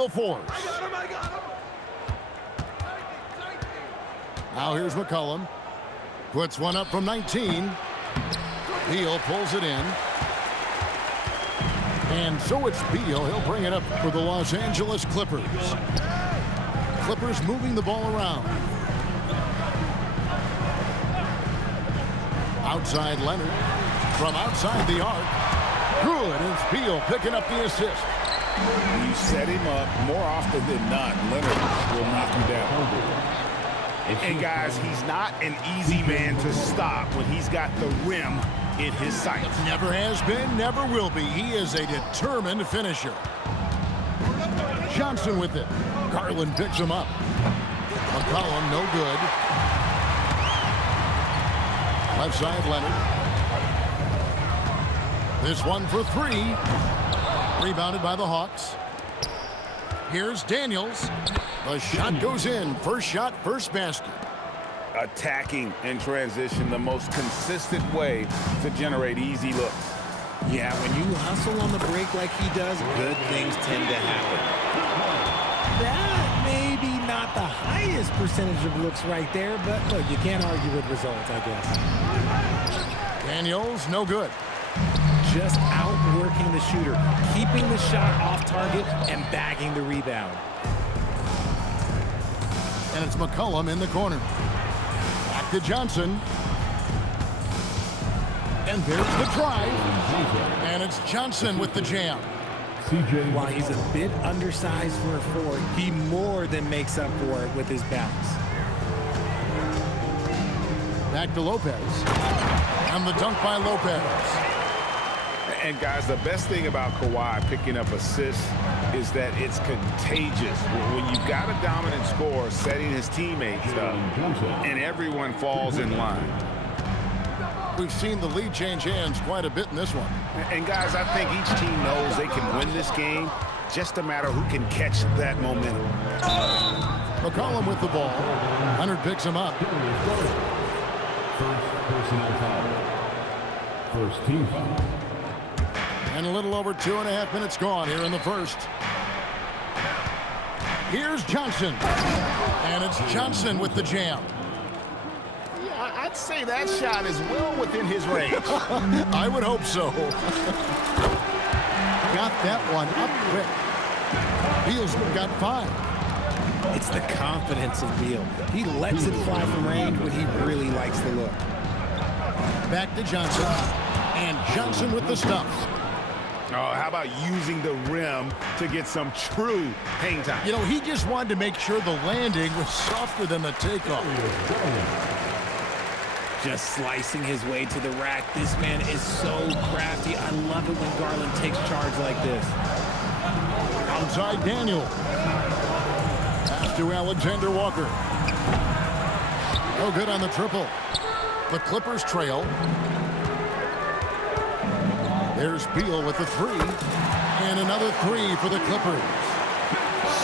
total of 4. Now here's McCollum. Puts one up from 19. Beal pulls it in. And so it's Beal. He'll bring it up for the Los Angeles Clippers. Clippers moving the ball around. Outside Leonard. From outside the arc. Good. It's Beal picking up the assist. You set him up, more often than not, Leonard will knock him down. And guys, he's not an easy man to stop when he's got the rim in his sights. Never has been, never will be. He is a determined finisher. Johnson with it. Garland picks him up. McCollum, no good. Left side, Leonard. This one for 3. Rebounded by the Hawks. Here's Daniels. The shot goes in. First shot, first basket. Attacking in transition, the most consistent way to generate easy looks. Yeah, when you hustle on the break like he does, good things tend to happen. That may be not the highest percentage of looks right there, but look, you can't argue with results, I guess. Daniels, no good. Just outworking the shooter, keeping the shot off target and bagging the rebound. And it's McCollum in the corner. Back to Johnson. And there's the drive. And it's Johnson with the jam. While he's a bit undersized for a 4, he more than makes up for it with his bounce. Back to Lopez. And the dunk by Lopez. And guys, the best thing about Kawhi picking up assists is that it's contagious. When you've got a dominant scorer setting his teammates up, and everyone falls in line. We've seen the lead change hands quite a bit in this one. And guys, I think each team knows they can win this game. Just a matter who can catch that momentum. McCollum with the ball. Leonard picks him up. First personal foul. First team foul. And a little over 2.5 minutes gone here in the first. Here's Johnson. And it's Johnson with the jam. Yeah, I'd say that shot is well within his range. I would hope so. Got that one up quick. Beal's got 5. It's the confidence of Beal. He lets it fly from range when he really likes the look. Back to Johnson. And Johnson with the stuff. Oh, how about using the rim to get some true hang time? You know, he just wanted to make sure the landing was softer than the takeoff. Just slicing his way to the rack. This man is so crafty. I love it when Garland takes charge like this. Outside Daniel. Pass to Alexander Walker. No good on the triple. The Clippers trail. There's Beal with the 3. And another 3 for the Clippers.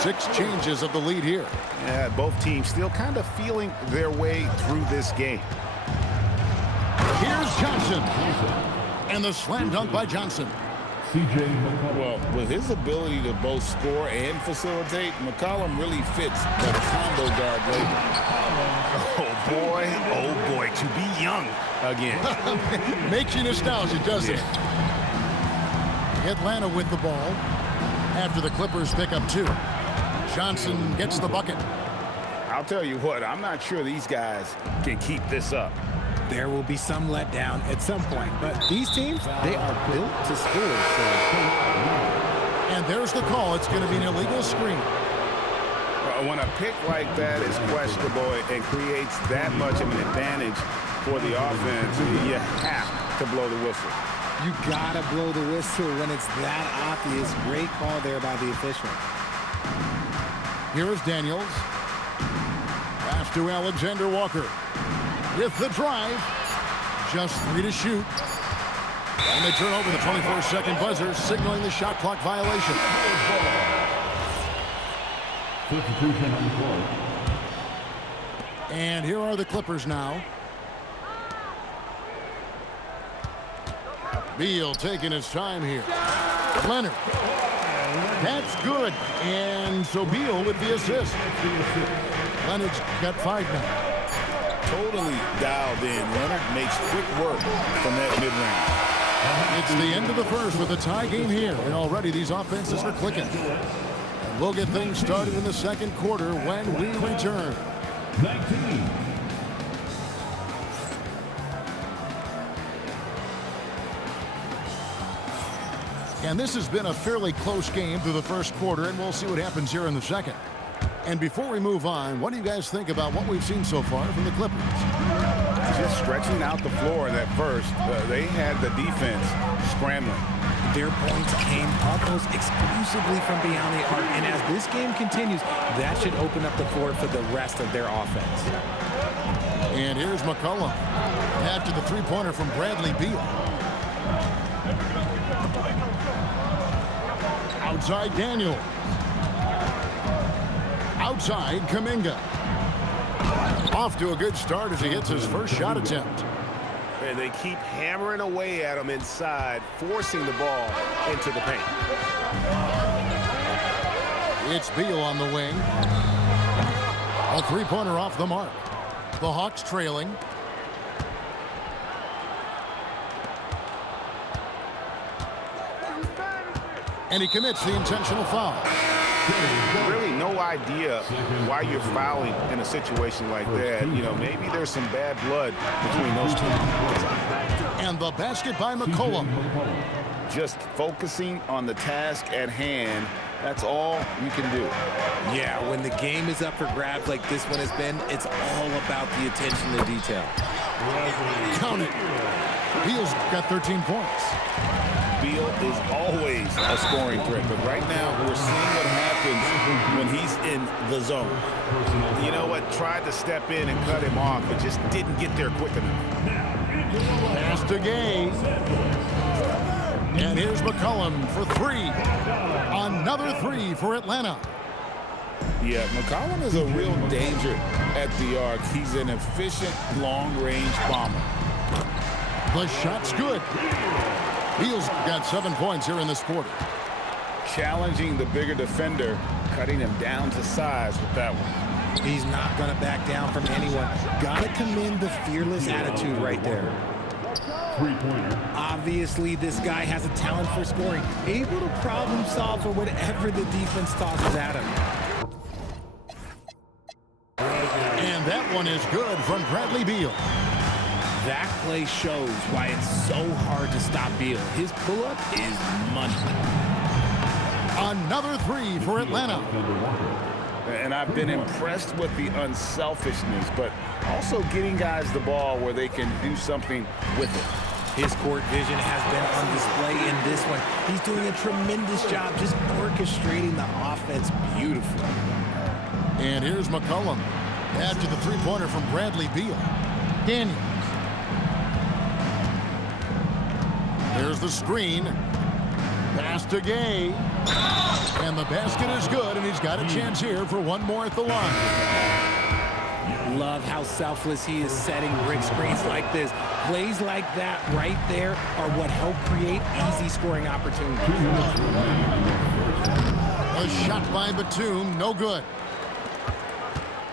6 changes of the lead here. Yeah, both teams still kind of feeling their way through this game. Here's Johnson. And the slam dunk by Johnson. Well, with his ability to both score and facilitate, McCollum really fits the combo guard label. Oh boy, to be young again. Makes you nostalgic, doesn't it? Atlanta with the ball after the Clippers pick up 2. Johnson gets the bucket. I'll tell you what, I'm not sure these guys can keep this up. There will be some letdown at some point, but these teams, they are built to score. And there's the call. It's going to be an illegal screen. When a pick like that is questionable and creates that much of an advantage for the offense, you have to blow the whistle. You gotta blow the whistle when it's that obvious. Great call there by the official. Here is Daniels. Pass to Alexander Walker. With the drive. Just 3 to shoot. And they turn over the 24-second buzzer, signaling the shot clock violation. Substitution on the floor. And here are the Clippers now. Beal taking his time here. Leonard. That's good. And so Beal with the assist. Leonard's got 5 now. Totally dialed in. Leonard makes quick work from that mid-range. It's the end of the first with a tie game here, and already these offenses are clicking. And we'll get things started in the second quarter when we return. 19. And this has been a fairly close game through the first quarter, and we'll see what happens here in the second. And before we move on, what do you guys think about what we've seen so far from the Clippers? Just stretching out the floor in that first. They had the defense scrambling. Their points came almost exclusively from beyond the arc, and as this game continues, that should open up the floor for the rest of their offense. And here's McCollum after the three-pointer from Bradley Beal. Outside Daniel. Outside Kuminga. Off to a good start as he hits his first shot attempt. And they keep hammering away at him inside, forcing the ball into the paint. It's Beal on the wing. A three-pointer off the mark. The Hawks trailing. And he commits the intentional foul. Really no idea why you're fouling in a situation like that. You know, maybe there's some bad blood between those two. And the basket by McCollum. Just focusing on the task at hand, that's all you can do. Yeah, when the game is up for grabs like this one has been, it's all about the attention to detail. Count it. Beal's got 13 points. Beal is always a scoring threat, but right now we're seeing what happens when he's in the zone. You know what? Tried to step in and cut him off, but just didn't get there quick enough. Pass to Gay. And here's McCollum for 3. Another 3 for Atlanta. Yeah, McCollum is a real danger at the arc. He's an efficient long-range bomber. The shot's good. Beal's got 7 points here in this quarter. Challenging the bigger defender, cutting him down to size with that one. He's not going to back down from anyone. Got to commend the fearless attitude right there. Three-pointer. Obviously, this guy has a talent for scoring, able to problem solve for whatever the defense tosses at him. And that one is good from Bradley Beal. That play shows why it's so hard to stop Beal. His pull-up is money. Another 3 for Atlanta. And I've been impressed with the unselfishness, but also getting guys the ball where they can do something with it. His court vision has been on display in this one. He's doing a tremendous job just orchestrating the offense beautifully. And here's McCollum after the three-pointer from Bradley Beal. Daniels. There's the screen. Pass to Gay. And the basket is good, and he's got a chance here for one more at the line. Love how selfless he is setting brick screens like this. Plays like that right there are what help create easy scoring opportunities. A shot by Batum, no good.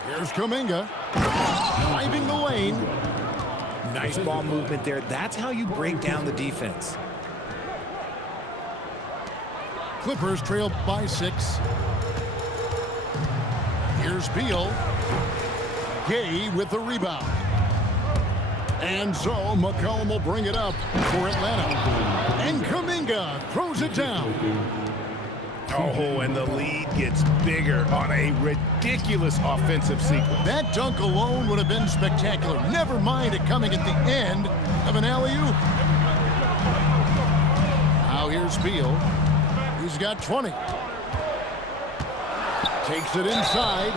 Here's Kuminga. Driving the lane. Nice ball movement there. That's how you break down the defense. Clippers trail by 6. Here's Beal. Gay with the rebound. And so McCollum will bring it up for Atlanta. And Kuminga throws it down. Oh, and the lead gets bigger on a ridiculous offensive sequence. That dunk alone would have been spectacular. Never mind it coming at the end of an alley-oop. Now here's Beal. He's got 20. Takes it inside.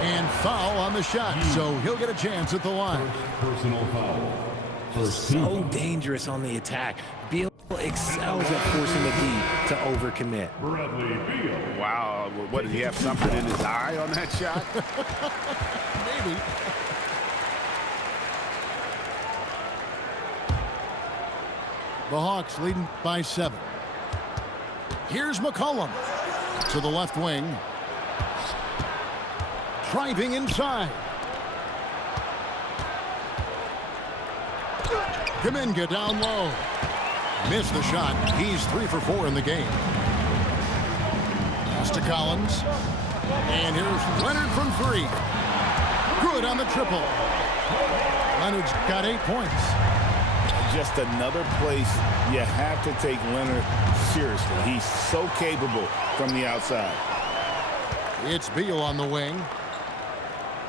And foul on the shot, so he'll get a chance at the line. Personal foul. So dangerous on the attack. Beal excels at forcing the D to overcommit. Bradley Beal. Wow, what, did he have something in his eye on that shot? Maybe. The Hawks leading by 7. Here's McCollum. To the left wing. Driving inside. Kuminga down low. Missed the shot. He's 3 for 4 in the game. Pass to Collins. And here's Leonard from 3. Good on the triple. Leonard's got 8 points. Just another place you have to take Leonard seriously. He's so capable from the outside. It's Beal on the wing.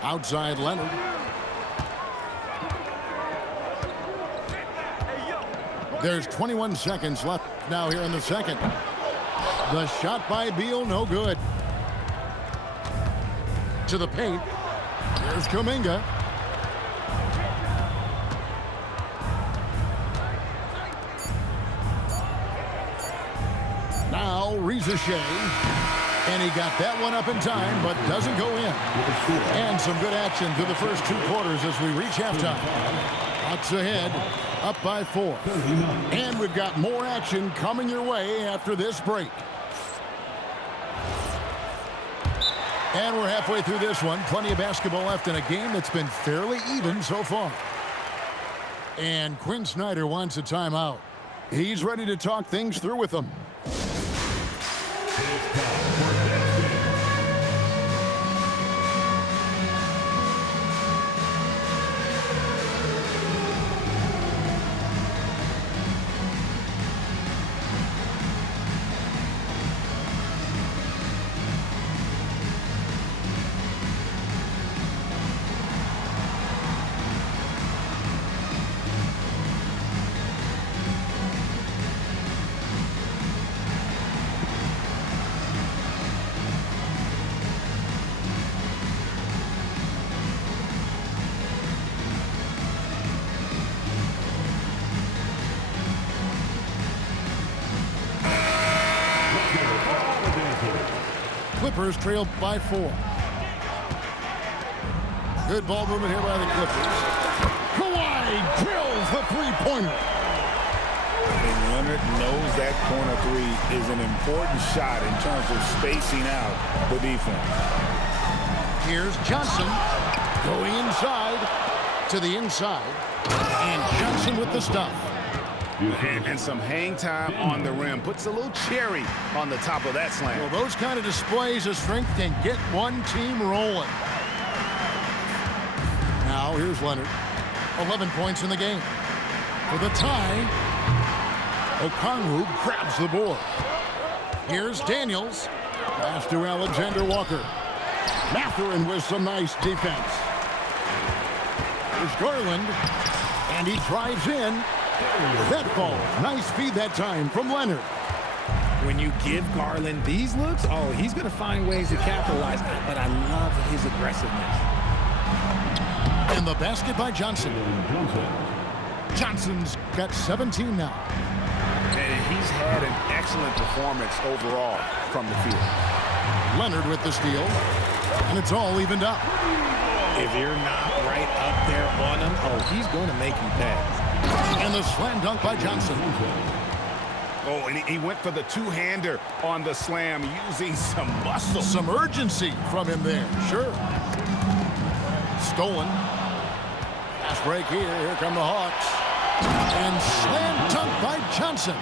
Outside Leonard. There's 21 seconds left now here in the second. The shot by Beal, no good. To the paint. Here's Kuminga. Now Ricochet. And he got that one up in time, but doesn't go in. And some good action through the first 2 quarters as we reach halftime. Bucks ahead, up by 4. And we've got more action coming your way after this break. And we're halfway through this one. Plenty of basketball left in a game that's been fairly even so far. And Quinn Snyder wants a timeout. He's ready to talk things through with them. Clippers trailed by 4. Good ball movement here by the Clippers. Kawhi drills the three-pointer. And Leonard knows that corner 3 is an important shot in terms of spacing out the defense. Here's Johnson going inside to the inside. And Johnson with the stuff. And some hang time on the rim. Puts a little cherry on the top of that slam. Well, those kind of displays of strength can get one team rolling. Now, here's Leonard. 11 points in the game. For the tie, Okongwu grabs the board. Here's Daniels. Pass to Alexander Walker. Mathurin with some nice defense. Here's Garland. And he drives in. That ball. Nice feed that time from Leonard. When you give Garland these looks, oh, he's going to find ways to capitalize. But I love his aggressiveness. And the basket by Johnson. Johnson's got 17 now. And he's had an excellent performance overall from the field. Leonard with the steal. And it's all evened up. If you're not right up there on him, oh, he's going to make you pay. And the slam dunk by Johnson. Oh, and he went for the two-hander on the slam using some muscle. Some urgency from him there, sure. Stolen. Pass break here. Here come the Hawks. And slam dunk by Johnson.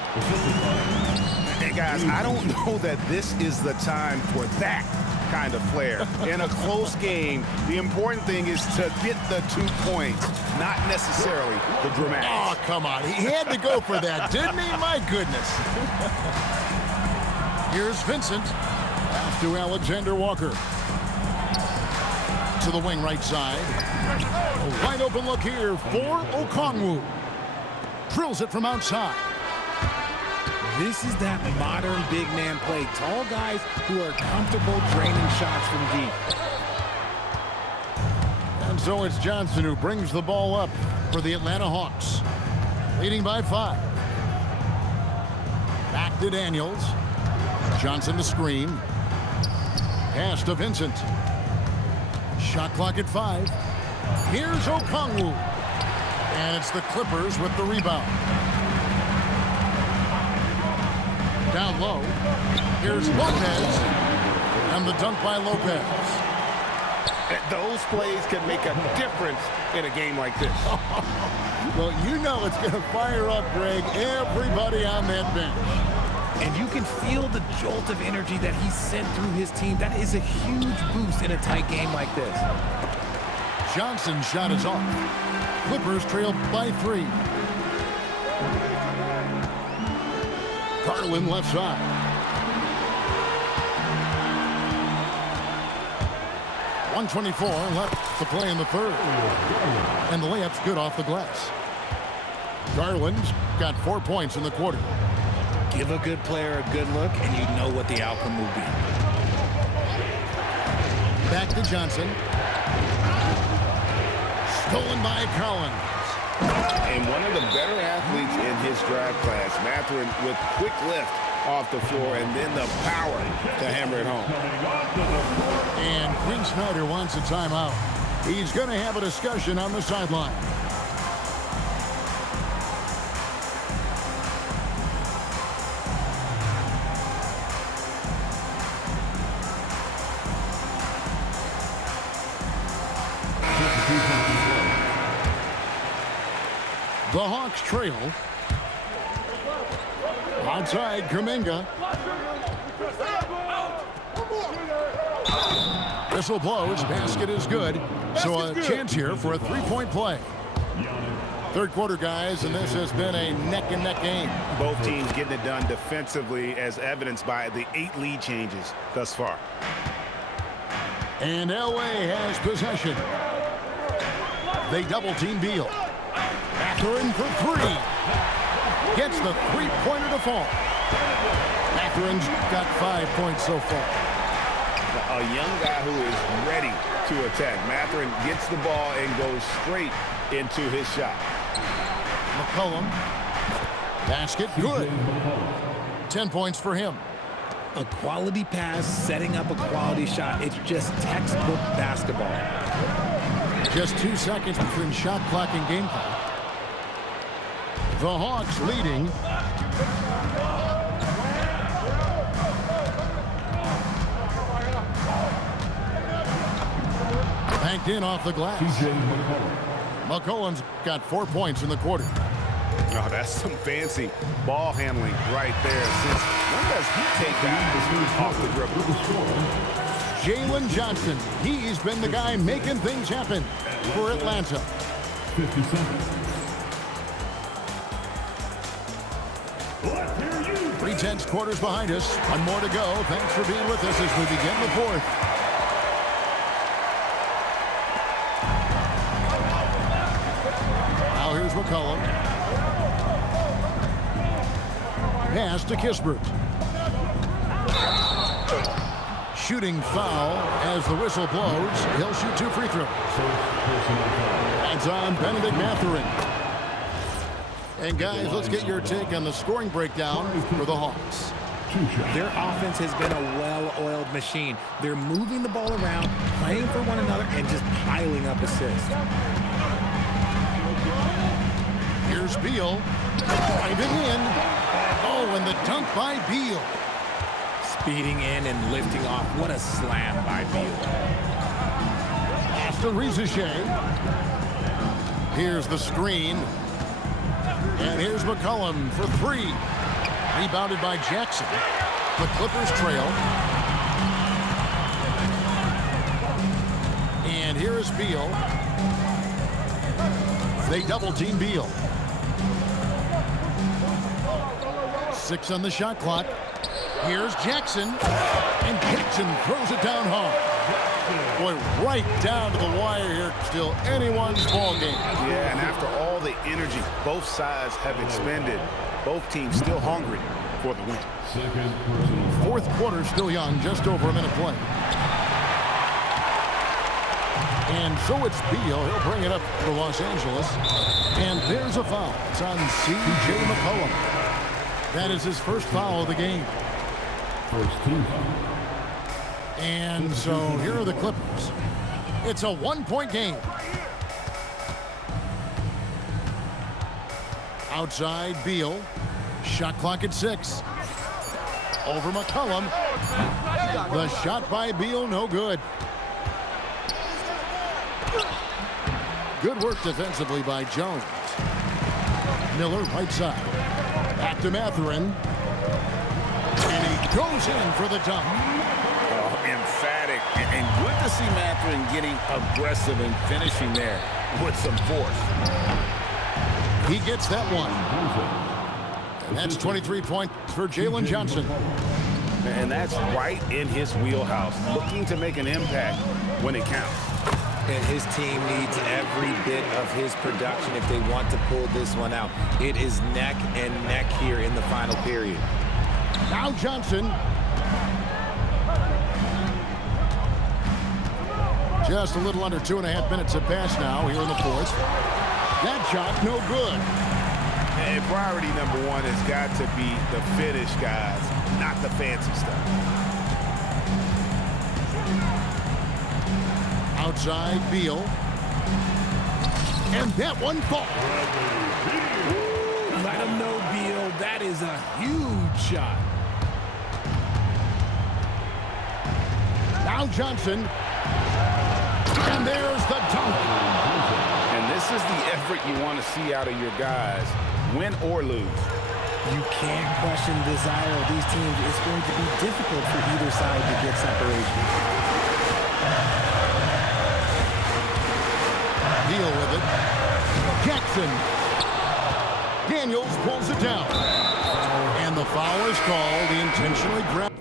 Hey, guys, I don't know that this is the time for that kind of flair. In a close game, the important thing is to get the 2 points, not necessarily the dramatics. Oh, come on. He had to go for that, didn't he? My goodness. Here's Vincent. Pass to Alexander Walker. To the wing right side. A wide open look here for Okongwu. Drills it from outside. This is that modern big man play. Tall guys who are comfortable draining shots from deep. And so it's Johnson who brings the ball up for the Atlanta Hawks. Leading by 5. Back to Daniels. Johnson the screen. Pass to Vincent. Shot clock at 5. Here's Okongwu. And it's the Clippers with the rebound. Down low. Here's Lopez. And the dunk by Lopez. Those plays can make a difference in a game like this. Well, you know it's going to fire up, Greg, everybody on that bench. And you can feel the jolt of energy that he sent through his team. That is a huge boost in a tight game like this. Johnson's shot is off. Clippers trail by 3. Garland left side. .124 left to play in the third. And the layup's good off the glass. Garland's got 4 points in the quarter. Give a good player a good look, and you know what the outcome will be. Back to Johnson. Stolen by Collins. And one of the better athletes in his draft class, Mathurin, with quick lift off the floor and then the power to hammer it home. And Quinn Snyder wants a timeout. He's going to have a discussion on the sideline. The Hawks trail. Outside, Kuminga. Whistle blows. Basket is good. So a chance here for a three-point play. Third quarter, guys, and this has been a neck-and-neck game. Both teams getting it done defensively, as evidenced by the 8 lead changes thus far. And LA has possession. They double-team Beal. Mathurin for 3. Gets the three-pointer to fall. Mathurin's got 5 points so far. A young guy who is ready to attack. Mathurin gets the ball and goes straight into his shot. McCollum. Basket good. 10 points for him. A quality pass, setting up a quality shot. It's just textbook basketball. Just 2 seconds between shot clock and game clock. The Hawks leading. Banked in off the glass. McCollum's got 4 points in the quarter. Oh, that's some fancy ball handling right there. Since when does he take that off the dribble? Jalen Johnson. He's been the guy making things happen for Atlanta. 50 seconds. 3/10 quarters behind us. One more to go. Thanks for being with us as we begin the fourth. Now here's McCollum. Pass to Kispert. Shooting foul as the whistle blows. He'll shoot 2 free throws. That's on Benedict Mathurin. And guys, let's get your take on the scoring breakdown for the Hawks. Their offense has been a well-oiled machine. They're moving the ball around, playing for one another, and just piling up assists. Here's Beal. Driving in. Oh, and the dunk by Beal. Speeding in and lifting off. What a slam by Beal. After Rizichet. Here's the screen. And here's McCollum for 3. Rebounded by Jackson. The Clippers trail. And here is Beal. They double-team Beal. 6 on the shot clock. Here's Jackson. And Jackson throws it down hard. Boy, right down to the wire here. Still anyone's ball game. Yeah, and after all the energy both sides have expended, both teams still hungry for the win. Fourth quarter still young, just over a minute play. And so it's Beal. He'll bring it up for Los Angeles. And there's a foul. It's on C.J. McCollum. That is his first foul of the game. First team. And so here are the Clippers. It's a 1-point game. Outside, Beal. Shot clock at 6. Over McCollum. The shot by Beal, no good. Good work defensively by Jones. Miller, right side. Back to Mathurin. And he goes in for the dunk. Oh, emphatic. And good to see Mathurin getting aggressive and finishing there with some force. He gets that one. And that's 23 points for Jalen Johnson. And that's right in his wheelhouse, looking to make an impact when it counts. And his team needs every bit of his production if they want to pull this one out. It is neck and neck here in the final period. Now Johnson. Just a little under 2.5 minutes have passed now here in the fourth. That shot, no good. And priority number one has got to be the finish, guys, not the fancy stuff. Outside, Beal. And that one falls. Let him know, Beal, that is a huge shot. Now Johnson. And there's the dunk. And this is the effort you want to see out of your guys, win or lose. You can't question the desire of these teams. It's going to be difficult for either side to get separation. Deal with it. Jackson. Daniels pulls it down. And the foul is called. He intentionally grabbed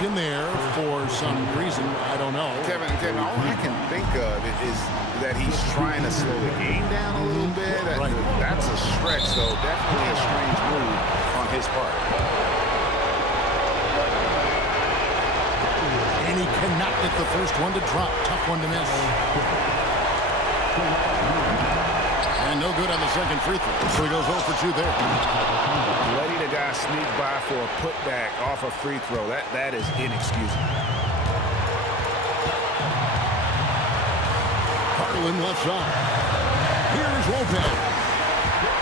in there for some reason. I don't know. Kevin, all I can think of is that he's trying to slow the game down a little bit. Right. That's a stretch, though. Definitely a strange move on his part. And he cannot get the first one to drop. Tough one to miss. And no good on the second free throw. So he goes 0 for 2 there. Letting a guy sneak by for a putback off a free throw, that is inexcusable. Harlan left side. Here's Lopez.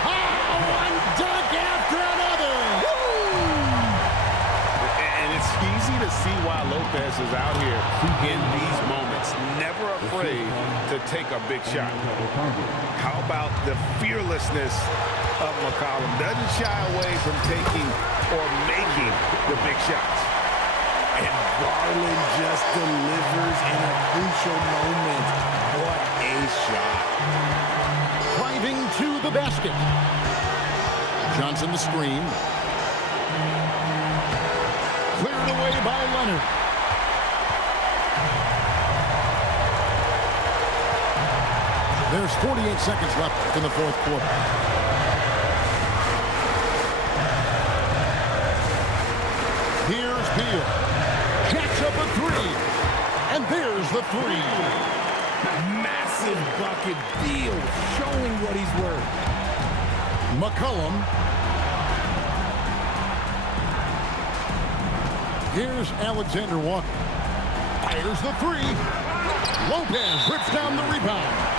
Oh, one dunk after another. Woo! And it's easy to see why Lopez is out here in these moments, never afraid to take a big shot. How about the fearlessness of McCollum? Doesn't shy away from taking or making the big shots. And Garland just delivers in a crucial moment. What a shot. Driving to the basket. Johnson the screen. Cleared away by Leonard. There's 48 seconds left in the fourth quarter. Here's Beal. Jacks up a three. And there's the three. Massive bucket. Beal showing what he's worth. McCollum. Here's Alexander Walker. Fires the three. Lopez rips down the rebound.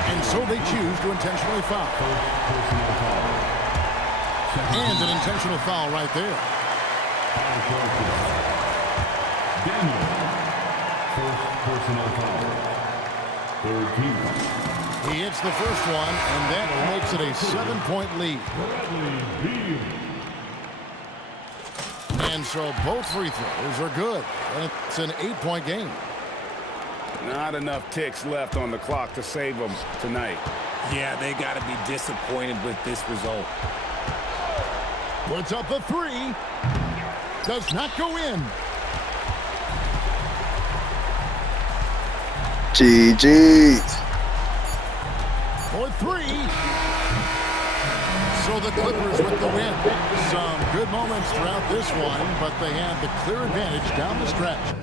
And so they choose to intentionally foul. And an intentional foul right there. First personal foul. Third team. He hits the first one, and that makes it a 7-point lead. And so both free throws are good. And it's an 8-point game. Not enough ticks left on the clock to save them tonight. Yeah, they got to be disappointed with this result. Puts up a three. Does not go in. GG's. For three. So the Clippers with the win. Some good moments throughout this one, but they had the clear advantage down the stretch.